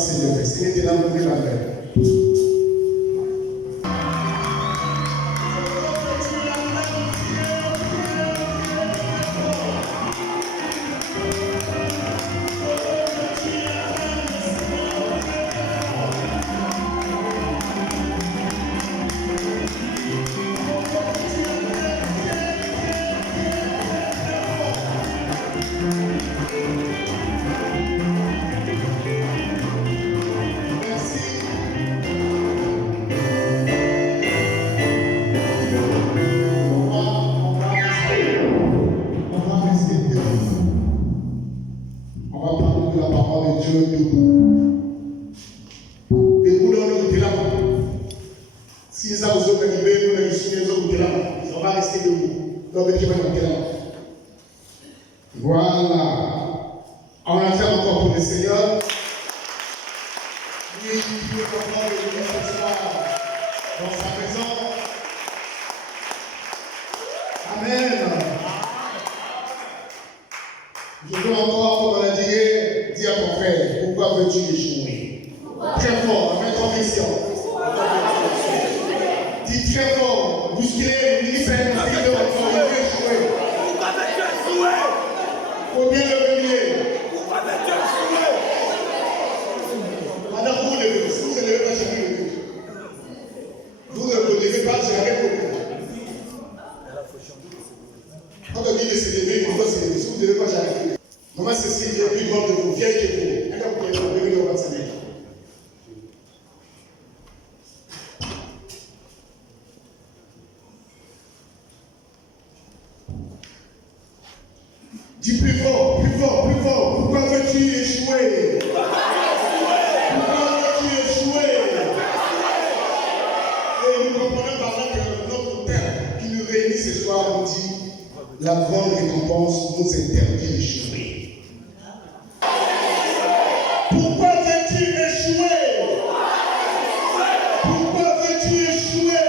s'élever. C'était là où il avait. Dis plus fort, plus fort, plus fort. Pourquoi veux-tu échouer? Pourquoi veux-tu échouer? Et nous comprenons par là que notre Père qui nous réunit ce soir nous dit la grande récompense nous interdit d'échouer. Pourquoi veux-tu échouer? Pourquoi veux-tu échouer?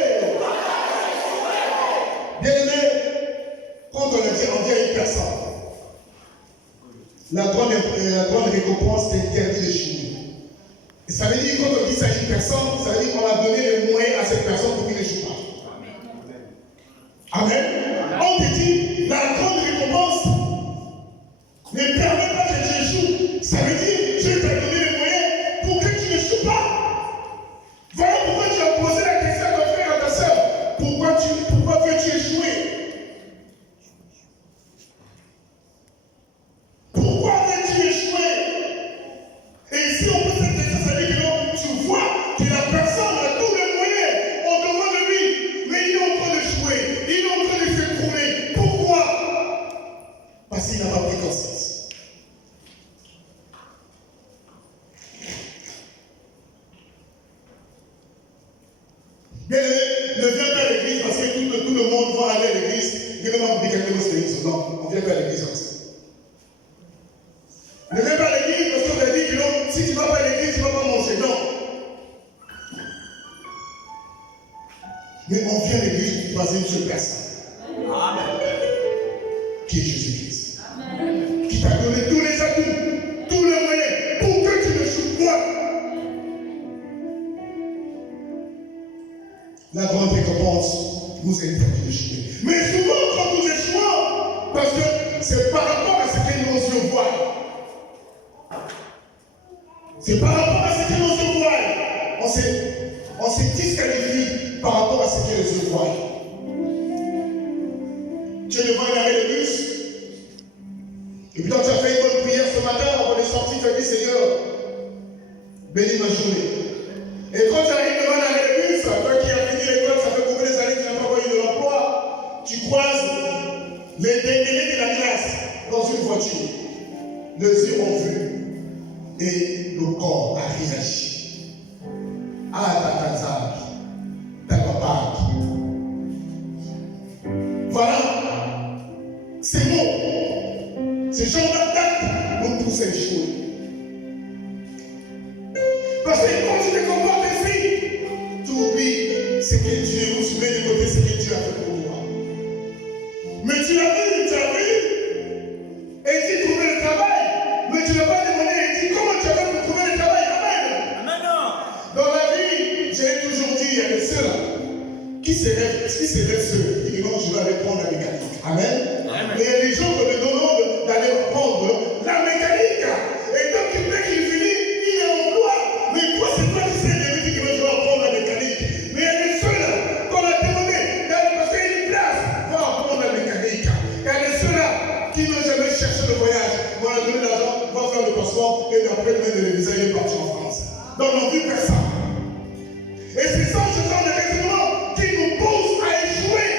Bien-aimé, quand on a dit en vieille personne, la grande récompense t'interdit d'échouer. Et ça veut dire quand on dit ça à une personne, ça veut dire qu'on a donné les moyens à cette personne pour qu'il n'échoue pas. Amen. On te dit la grande récompense ne permet pas que tu échoues. Ça veut dire je t'ai donné les moyens pour que tu n'échoues pas. Voilà pourquoi tu as posé la question à ton frère et à ta soeur. Pourquoi veux-tu échouer? Pourquoi veux-tu échouer? Et si on pose cette question, ça veut dire que tu vois que la personne a tous les moyens en devant de lui, mais il est en train d'échouer, il est en train de s'écrouler. Pourquoi? Parce qu'il n'a pas pris conscience. Bien, ne viens pas à l'église parce que tout le monde va aller à l'église. Ne viens pas me dire quelque chose de l'église. Non, on ne vient pas à l'église comme ça. Ne viens pas à l'église parce qu'on t'a dit que non, si tu ne vas pas à l'église, tu ne vas pas manger. Non. Mais on vient à l'église pour croiser une seule personne. Amen. Qui est Jésus-Christ. Amen. Qui t'a donné tous les atouts, tous les moyens pour que tu ne échoues pas. La grande récompense nous interdit d'échouer. Mais souvent, quand nous échouons, parce que c'est par rapport à ce que nos yeux voient. C'est par rapport à ce que nos yeux voient. On se disqualifie par rapport à ce que les yeux voient. Tu es devant un arrêt de bus. Et puis quand tu as fait une bonne prière ce matin, on est sorti, tu as dit Seigneur, bénis ma journée. Et quand tu arrives devant un arrêt de bus, toi qui as fini l'école, ça fait beaucoup d'années que tu n'as pas eu de l'emploi, tu croises les délégués de la classe dans une voiture. Les yeux ont vu. Et le corps a réagi. Ah, ta papa. Voilà. C'est bon. Ces gens d'attaque nous poussent à échouer. Parce que quand tu te comportes ainsi, tu oublies ce que Dieu, ou tu mets de côté ce que Dieu a fait pour toi. Mais tu l'as vu, et tu trouves le travail, mais tu n'as pas demandé, et dit comment tu as fait pour trouver le travail. Amen. qui se lève seul, il dit non, je vais aller prendre la mécanique. Amen. Amen. Mais il y a des gens qui me demandent d'aller prendre la mécanique. Et donc, dès qu'il finit, il est en loi. Mais toi, c'est toi qui sais, il dit que je vais apprendre la mécanique. Mais il y a des ceux-là qu'on a demandé d'aller passer une place pour apprendre la mécanique. Il y a des ceux-là qui n'ont jamais cherché le voyage. On a donné l'argent, on va faire le passeport, et après, le maître de l'église, il est parti en France. Donc, on vit personne. Et c'est ça, ce genre de raisonnement qui nous pousse à échouer.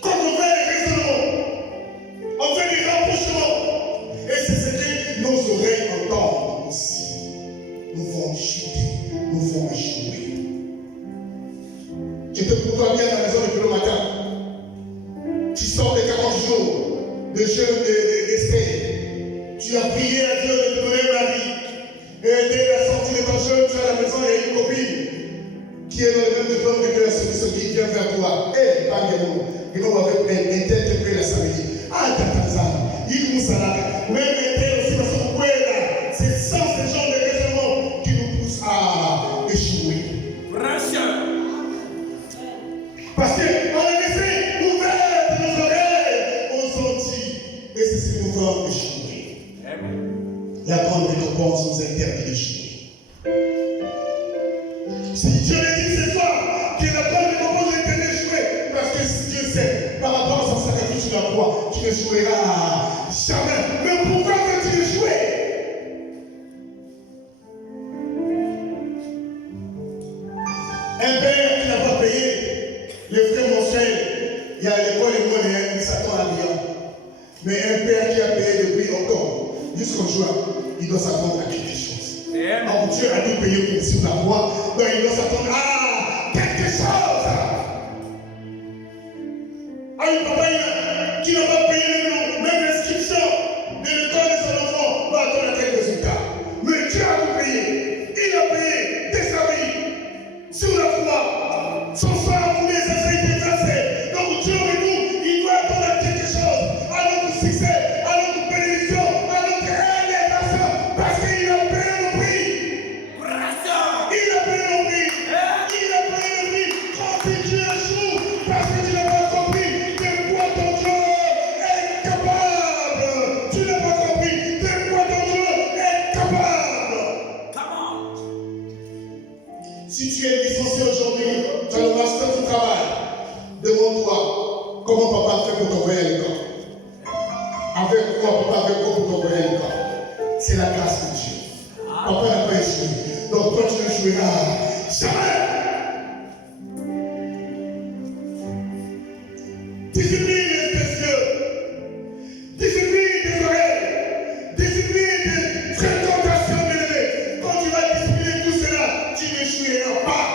Quand on fait des raisonnements, on fait des rapprochements. Et c'est ce que nos oreilles entendent aussi. Nous vont chuter, nous vont échouer. J'étais pour toi bien à la maison depuis le matin. Tu sors des 40 jours de jeûne d'Esther. Tu as prié à Dieu de te donner ma vie. Et dès la sortie de ton jeûne, tu es à la maison, il y a une copine qui est dans le même diplôme que la solution qui vient vers toi. Eh, pas de mots. Et on va faire une tête que la samedi. Ah, tata, il nous salade. Même une tête aussi, parce que vous là. C'est sans ce genre de raisonnement qui nous pousse à échouer. Parce qu'on a laissé ouvertes nos oreilles aux Antilles. Et c'est ce qui nous fait échouer. La grande récompense nous interdit d'échouer. Si Dieu l'a dit ce soir, que la grande récompense nous interdit d'échouer, parce que si Dieu sait, par rapport à son sacrifice sur la croix, tu n'échoueras jamais. Mais pourquoi veux-tu échouer? Un père qui n'a pas payé les frais mensuels, il y a l'école et moyens, il s'attend à rien. Mais un père qui a payé depuis octobre jusqu'en juin, il doit s'attendre à quelque chose. Alors Dieu a dû payer pour sur la croix, donc il doit s'attendre à quelque chose. À une papa qui n'a pas payé même l'inscription de l'école de son enfant, va attendre quel résultat. Mais Dieu a tout payé. Il a payé dès sa vie sur la croix. Son sang a coulé, ça a été versé. Donc Dieu et nous, il doit attendre à quelque chose, à notre succès, à notre bénédiction, à notre élévation, parce qu'il a payé le prix. Il a payé le prix. Il a payé le prix. Quand tu échoues, parce que tu n'as pas compris de quoi ton Dieu est capable. Tu n'as pas compris de quoi ton Dieu est capable. Si tu es licencié aujourd'hui, tu as le master du travail. Demande-toi comment papa fait pour t'envoyer à l'école. Avec quoi papa fait pour t'envoyer à l'école? C'est la grâce de Dieu. Papa n'a pas échoué. Donc toi tu n'échoueras jamais. Discipline tes yeux. Discipline tes oreilles. Discipline tes fréquentations de l'évêque. Quand tu vas discipliner tout cela, tu n'échoueras pas.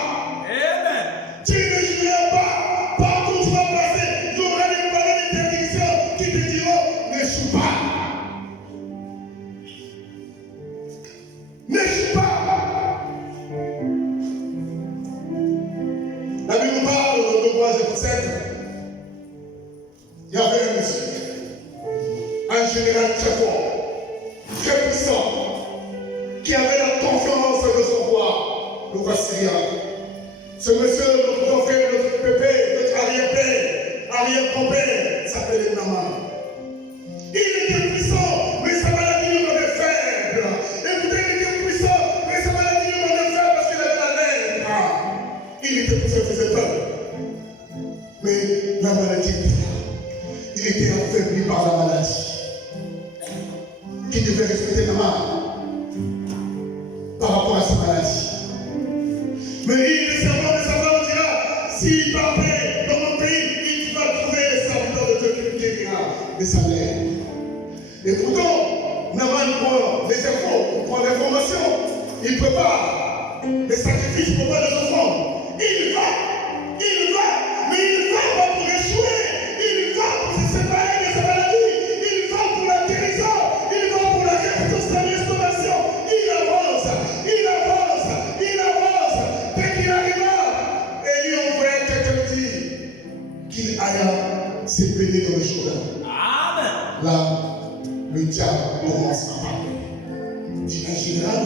Amen. Tu n'échoueras pas. Partout où tu vas passer, il y aura des paroles d'interdiction qui te diront n'échoue pas. N'échoue pas. La Bible parle de Boaz et Seth. Il y avait un monsieur, un général très fort, très puissant, qui avait la confiance de son roi, le roi syrien. Ce monsieur, notre grand frère, notre pépé, notre arrière-père, arrière-grand-père, s'appelait Naaman. Il était puissant, mais sa maladie le rendait faible. Et peut-être il était puissant, mais sa maladie le rendait faible parce qu'il avait la lèpre. Il était puissant, il faisait peur. Mais la maladie était là. Il était affaibli par la maladie. Qui devait respecter Naaman par rapport à sa maladie. Mais il ne savait pas, dira, s'il partait dans mon pays, il va trouver les serviteurs de Dieu qui lui guérira des salaires. Et pourtant, Naaman prend les infos, prend l'information, il prépare les sacrifices pour voir les enfants. Il va, mais il va pas pour échouer. Il va pour se séparer de sa maladie. Il va pour la guérison. Il va pour la restauration. Il avance. Dès qu'il arriva, et lui envoyait quelqu'un dire qu'il aille se baigner dans le Jourdain. Amen. Là, le diable commence à parler. Dit en général,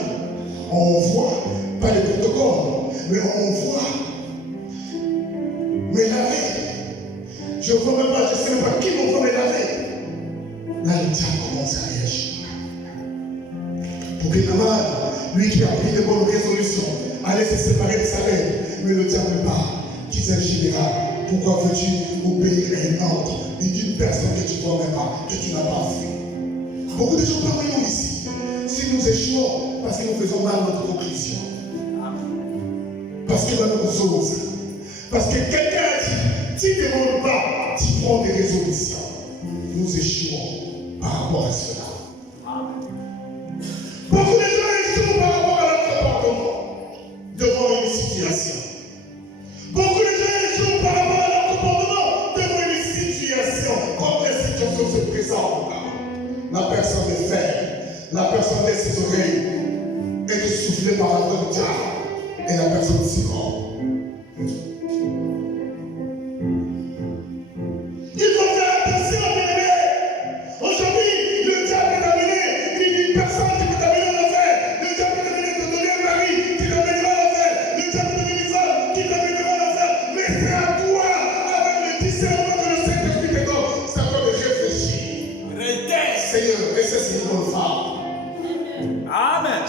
on voit, pas le protocole, mais on voit je ne vois même pas, je ne sais même pas qui vont me laver. Là, le diable commence à réagir. Pour que Naaman, lui qui a pris de bonnes résolutions, allait se séparer de sa reine, mais le diable parle. Qui est un général? Pourquoi veux-tu obéir à un ordre d'une personne que tu ne vois même pas, que tu n'as pas vu? Beaucoup de gens parmi nous ici, si nous échouons, parce que nous faisons mal à notre conclusion. Parce que nous osons. Parce que quelqu'un a dit, tu ne demandes pas, tu prends des résolutions. Nous échouons par rapport à cela. Beaucoup de gens échouent par rapport à leur comportement devant une situation. Beaucoup de gens échouent par rapport à leur comportement devant une situation. Quand la situation se présente, la personne est faible, la personne laisse ses oreilles, elle est soufflée par la voix du diable et la personne s'y rend. Il faut faire attention, bien-aimés. Aujourd'hui, le diable est amené, une personne qui peut t'amener en enfer. Le diable est amené de te donner un mari qui t'amènera en enfer. Le diable est amené une femme qui t'amènera en enfer. Mais c'est à toi, avec le discernement que le Saint-Esprit te donne, c'est à toi de réfléchir. Seigneur, et c'est une bonne femme. Amen.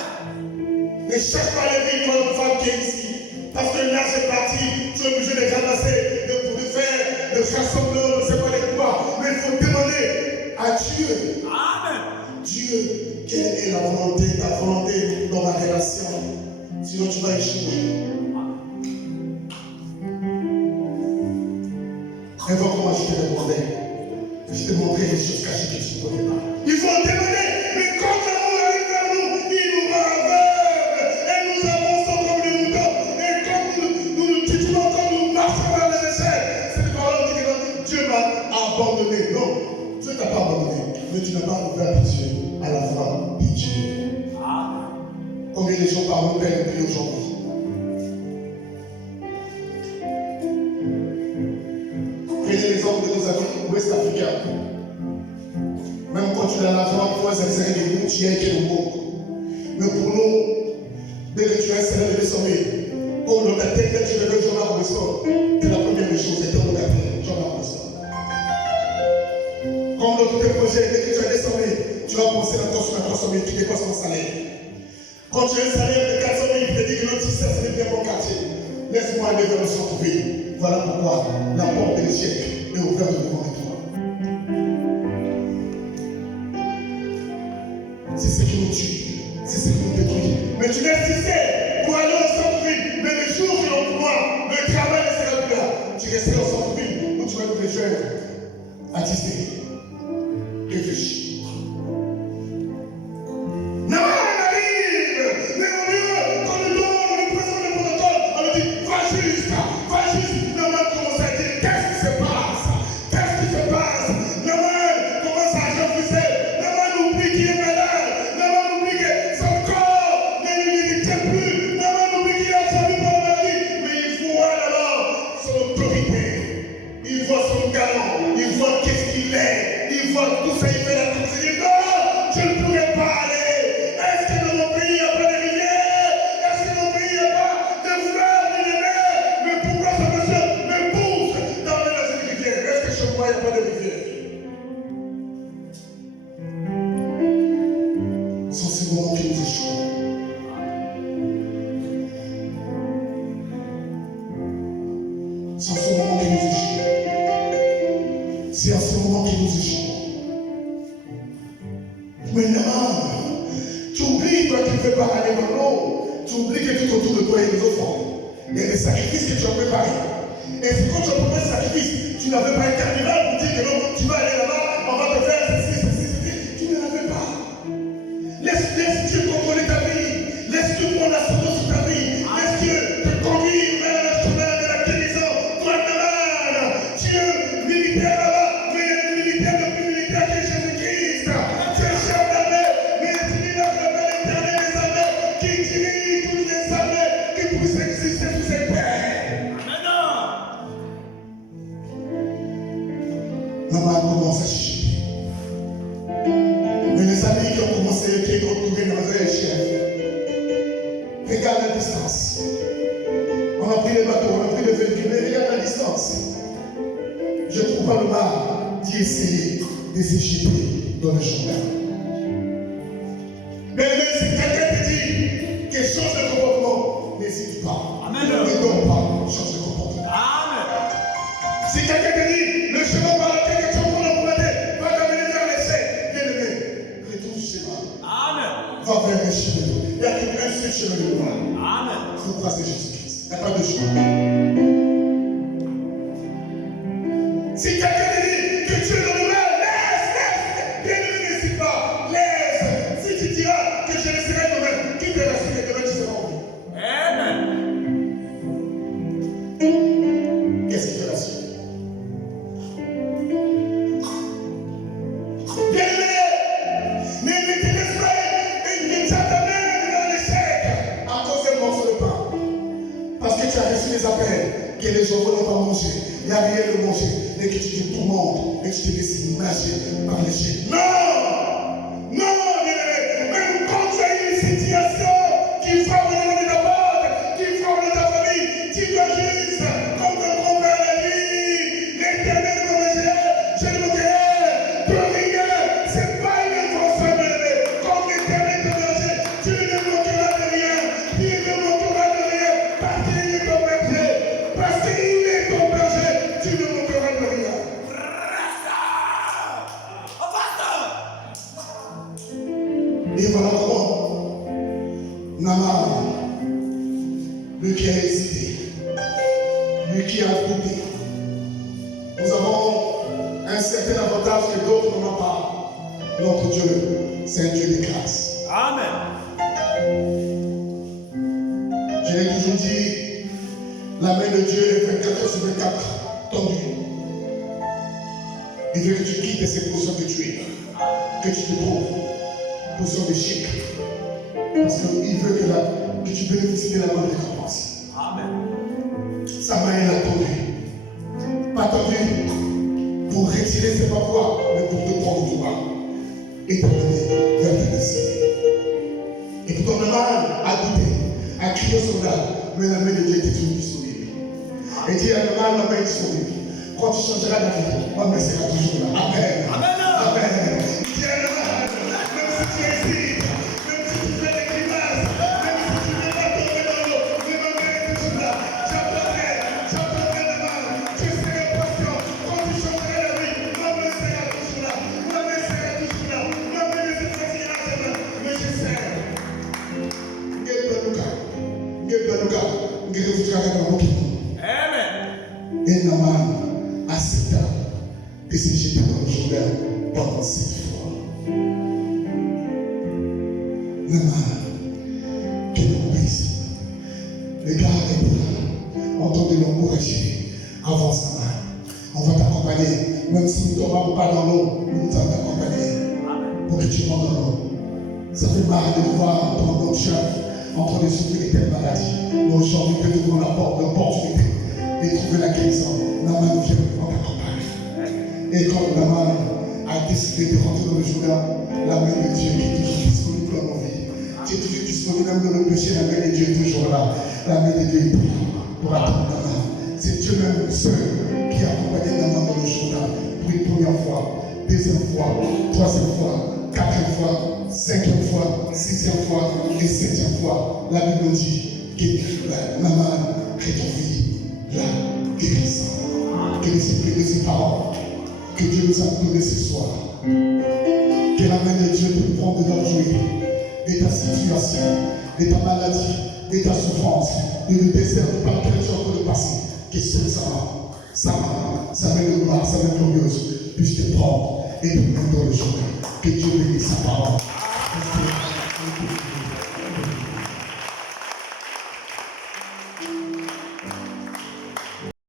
Ne cherche pas les vies pour une femme qui est ici. Parce que là, c'est parti, tu es obligé de ramasser, de faire, de rassembler, on ne sait pas les quoi. Mais il faut demander à Dieu. Amen. Dieu, quelle est la volonté, ta volonté dans la relation? Sinon, tu vas échouer. Et voilà comment je te répondais. Je te montrais les choses cachées que tu ne connais pas. Il faut demander, mais quand l'amour arrive vers nous, il nous rend aveugles. Et nous avançons comme des moutons. Et comme nous nous titulons, comme nous marchons vers les échelles. C'est une parole qui dit que Dieu m'a abandonné. Non, Dieu ne t'a pas abandonné. Mais tu n'as pas ouvert les yeux à la voix de Dieu. Combien de gens par nous peinent prier aujourd'hui? Prenez l'exemple de nos amis ouest-africains. Même quand tu as l'argent, il faut insérer des mots, tu es qui est le mot. Mais pour nous, dès que tu as inséré le sommet, quand dans ta tête, tu réveilles Jean-Marc Weston, c'est la première des choses, c'est ton locataire, Jean-Marc Weston. Comme dans tous tes projets, dès que tu as descendu, tu vas penser à consommer, tu dépenses ton salaire. Quand tu as un salaire de 400 000, tu te dis que non, ça c'est bien mon quartier. Laisse-moi aller vers le centre-ville. Voilà pourquoi la porte de l'échec est ouverte devant toi. C'est ce qui nous tue, c'est ce qui nous détruit. Mais tu l'as insisté pour aller au centre-ville. Mais le jour que l'on pourra, le travail ne sera plus là. Tu resteras au centre-ville où tu vas nous rejoindre à Disney. Réfléchis. Non, on arrive. Mais au lieu qu'on nous donne le présent de protocole, on nous dit va juste. Non, on commence à dire qu'est-ce qui se passe? Qu'est-ce qui se passe? Non, on commence à refuser. Non, on oublie qu'il est malade. Non, on oublie que son corps ne tient plus. Non, on oublie qu'il a servi par la maladie. Mais il voit d'abord son autorité. Il voit son talent. Il voit qu'est-ce qu'il est. Il voit tout ça. Il fait la course. Il dit non, je ne pourrais pas aller. Est-ce que dans mon pays, il n'y a pas de rivière? Est-ce que dans mon pays, il n'y a pas de fleurs, ni de mer? Mais pourquoi ce monsieur me pousse dans une rivière? Est-ce que chez moi, il n'y a pas de rivière? Sans ces moments qui nous échouent. Sans ce moment qui nous échoue. C'est à ce moment qui nous échoue. Maintenant, tu oublies, toi qui ne fais pas aller dans l'eau, tu oublies que tout autour de toi il y a des offrandes. Il y a des sacrifices que tu as préparés. Et quand tu as préparé ce sacrifice, tu n'avais pas un carnival pour dire que non, tu vas aller là-bas, on va te faire ceci. Tu ne l'avais pas. Laisse Dieu contrôler ta vie. Laisse Dieu prendre la sur ta vie. Laisse Dieu te conduire vers le chemin de la guérison. Toi, Naaman, tu es militaire là-bas, mais il y a des militaires de plus militaires que Jésus-Christ. Tu es chef d'armée, mais tu dis là que l'éternel des armées qui dirige toutes les armées qui puissent exister sur cette terre. Naaman commence à chier. Mais les amis qui ont commencé à être retrouvés dans un chef, regarde la distance. On a pris les bateaux, on a pris les véhicules, mais regarde la distance. Je trouve trouve pas le mal d'y essayer de s'échapper dans le Jourdain. Mais si quelqu'un te dit qu'il change de comportement, n'hésite pas. Amen. Ne dors pas, change de comportement. Amen. Si quelqu'un te dit le chemin par lequel tu es en train d'emprunter va t'amener vers l'essai, bien aimé, retrouve ce chemin. Amen. Va vers le chemin. Il n'y a qu'un seul chemin de droit. Amen. C'est grâce de Jésus-Christ. Il n'y a pas de choix. Si quelqu'un te dit que tu es dans le mal, laisse. Bien aimé, n'hésite pas. Laisse. Si tu diras que je laisserai demain, qui te laisserai demain, tu seras en vie. Amen. Qu'est-ce qui te rassure? Bien aimé, ne te laisse pas une t'amène dans l'échec à cause d'un morceau de pain. Parce que tu as reçu les appels que les gens n'ont pas mangé. Il n'y a rien de manger. Et que tu te tourmentes et que tu te laisses nager par l'échec. Non! Non, bien aimé. Même quand tu as une situation qui frappe au niveau de ta porte, qui frappe de ta famille, tu dois juste, comme ton grand-père l'a dit, l'Éternel me mangerait, je ne manquerai de rien. Ce n'est pas une invention, bien aimé. Comme l'Éternel te mangeait, tu ne manqueras de rien. Il ne manquera de rien parce qu'il est ton berger. Parce qu'il est ton berger, tu ne manqueras de rien. Et voilà comment Naaman, lui qui a hésité, lui qui a douté, nous avons un certain avantage que d'autres n'ont pas. Notre Dieu, c'est un Dieu de grâce. Amen. Je l'ai toujours dit, la main de Dieu est 24 sur 24 tendue. Il veut que tu quittes ces positions que tu es, que tu te trouves. Position d'échec. Parce qu'il veut que tu bénéficies de la bonne récompense. Amen. Sa main est tendue. Pas tendue pour retirer ses parois, mais pour te prendre tout bas et t'amener vers ta destinée. Et pour ton mal à douter, à crier au soldat, mais la main de Dieu était toujours disponible. Et Dieu a le mal, la main est disponible. Quand tu changeras d'avis, ma main sera toujours là. Amen. Amen. Amen. Dieu a le mal. Tu hésites, même si tu fais des grimaces, même si tu ne veux pas tomber dans l'eau, mais ma main est toujours là. J'apprendrai la main, je serai patient. Quand tu changeras la vie, ma main sera toujours là. Ma main sera toujours là. Ma main ne se fatiguera jamais, mais je sais. Amen. Et Naaman accepta de se jeter dans le Jourdain pendant 7 fois. Naaman, quelle obéissance. Les gars étaient là, en train de l'encourager. Avance, Naaman. On va t'accompagner. Même si nous ne tombons pas dans l'eau, nous allons t'accompagner pour que tu rentres dans l'eau. Ça fait mal de voir ton chef en train de souffrir de telle maladie. Mais aujourd'hui, que nous ouvrons la porte, l'opportunité de trouver la guérison. Naaman vient, on t'accompagne. Et quand Naaman a décidé de rentrer dans le Jourdain, la main de Dieu qui est toujours disponible dans nos vies. Tu es toujours disponible même dans le péché, la main de Dieu est toujours là. La main de Dieu est pour attendre Naaman. C'est Dieu même seul qui a accompagné Naaman dans le Jourdain pour une première fois, deuxième fois, troisième fois, quatrième fois, cinquième fois, sixième fois et septième fois. La Bible dit que Naaman retrouve la guérison. Que l'esprit de ses paroles que Dieu nous a donné ce soir. Que la main de Dieu te prenne aujourd'hui de ta situation, de ta maladie, de ta souffrance, de le désert par lequel tu es en train de passer. Que seule sa main de gloire, sa main glorieuse puisse te prendre et te mettre dans le chemin. Que Dieu bénisse sa parole.